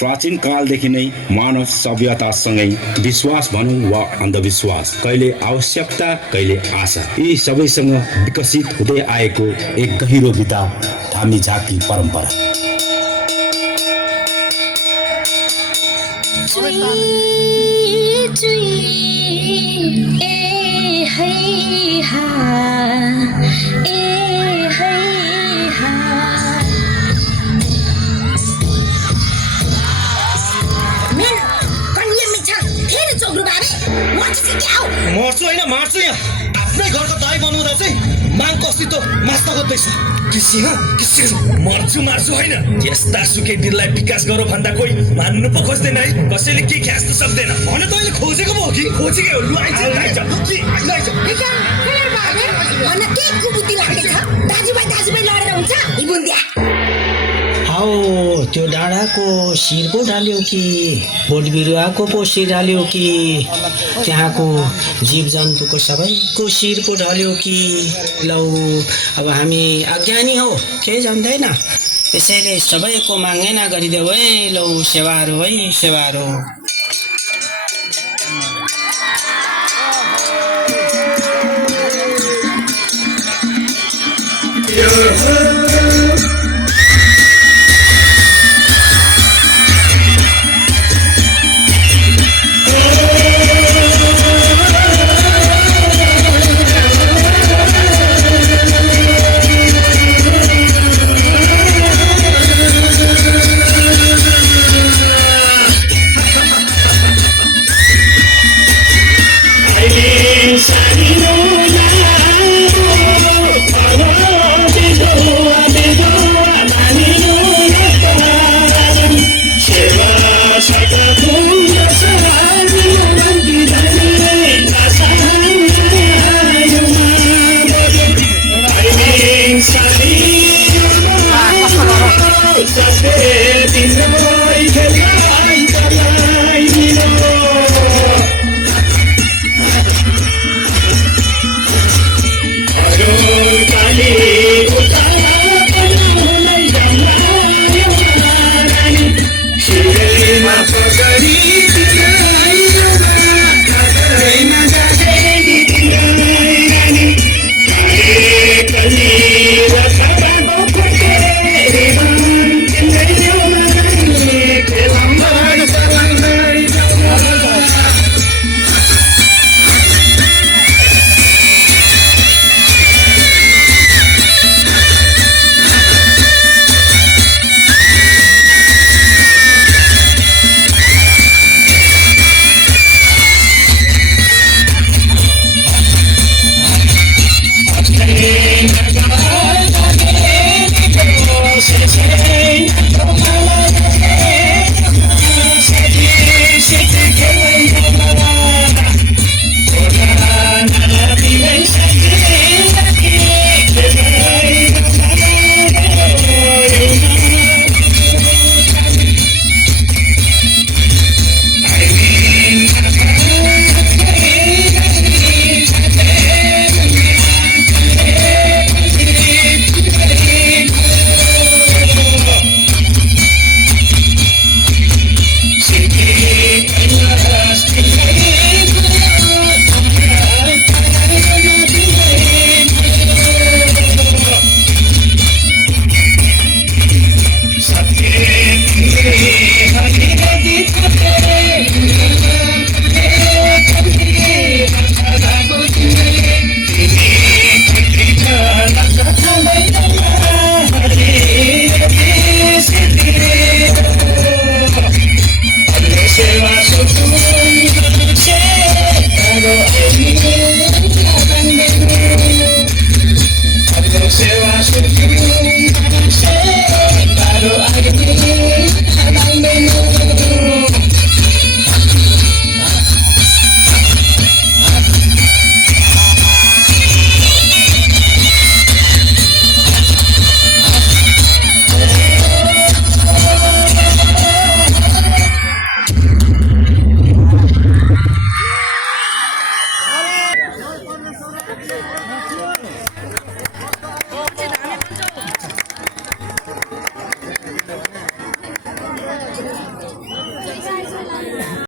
प्राचीन कालदेखि नै मानव सभ्यतासँगै विश्वास भनौँ वा अन्धविश्वास, कहिले आवश्यकता कहिले आशा, यी सबैसँग विकसित हुँदै आएको एक गहिरो विधा धामी झाँकी परम्परा। मर्छु होइन मार्छु यहाँ आफ्नै घरको दाइ बनाउँदा चाहिँ मागको अस्तित्व मास्न खोज्दैछ। मर्छु मार्छु होइन, यस्ता सुकै दिललाई विकास गरौँ भन्दा कोही मान्नु पो खोज्दैन है। कसैले के ख्यास्नु सक्दैन भन त। अहिले खोजेको पो हो कि खोजेकै हो। लु आइज के कुबुद्धि लाग्दैछ? दाजुभाइ लडेर हुन्छ इबुन्दिया। आओ त्यो डाँडाको शिर पो ढाल्यो कि बोट बिरुवाको पो शिर ढाल्यो कि त्यहाँको जीव जन्तुको सबैको शिर पो ढाल्यो कि। लौ अब हामी अज्ञानी हो केही जान्दैन, त्यसैले सबैको मागेना गरिदेऊ है। लौ सेवारो है सेवारो। Yeah.